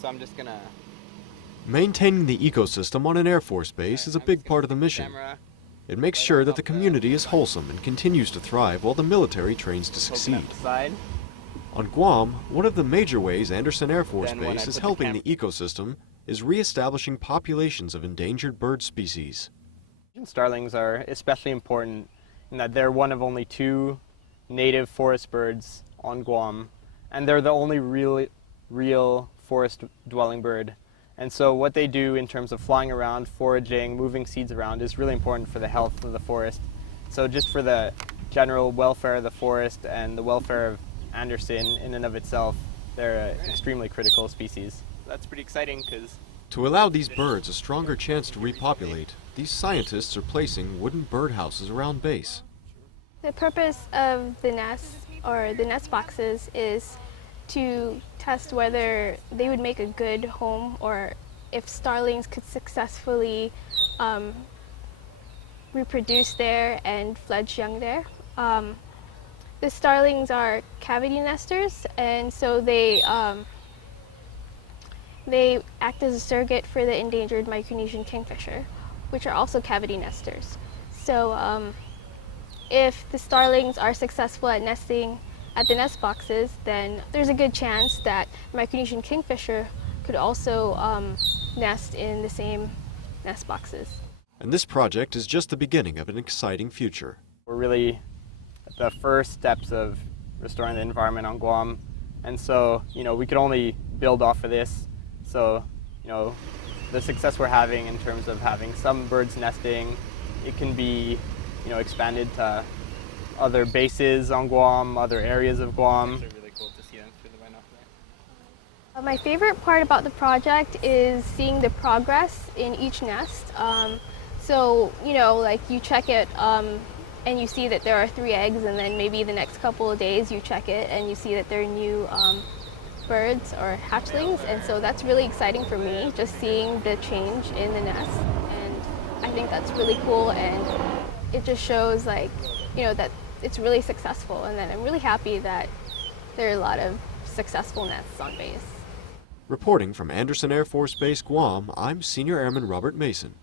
so I'm just gonna... Maintaining the ecosystem on an Air Force base is a big part of the mission. It makes sure that the community is wholesome and continues to thrive while the military trains to succeed. On Guam, one of the major ways Andersen Air Force Base is helping the ecosystem is reestablishing populations of endangered bird species. Starlings are especially important in that they're one of only 2 native forest birds on Guam, and they're the only real forest-dwelling bird. And so what they do in terms of flying around, foraging, moving seeds around is really important for the health of the forest. So just for the general welfare of the forest and the welfare of Andersen in and of itself, they're an extremely critical species. That's pretty exciting because... To allow these birds a stronger chance to repopulate, these scientists are placing wooden birdhouses around base. The purpose of the nests, or the nest boxes, is to test whether they would make a good home or if starlings could successfully reproduce there and fledge young there. The starlings are cavity nesters, and so they act as a surrogate for the endangered Micronesian kingfisher, which are also cavity nesters. So if the starlings are successful at nesting at the nest boxes, then there's a good chance that Micronesian kingfisher could also nest in the same nest boxes. And this project is just the beginning of an exciting future. We're really at the first steps of restoring the environment on Guam, and so, we could only build off of this. So, the success we're having in terms of having some birds nesting, it can be, expanded to other bases on Guam, other areas of Guam. It's really cool to see them through the binocular. My favorite part about the project is seeing the progress in each nest. So, like you check it and you see that there are 3 eggs, and then maybe the next couple of days you check it and you see that there are new birds or hatchlings, and so that's really exciting for me, just seeing the change in the nest, and I think that's really cool, and it just shows that it's really successful, and that I'm really happy that there are a lot of successful nests on base. Reporting from Andersen Air Force Base, Guam, I'm Senior Airman Robert Mason.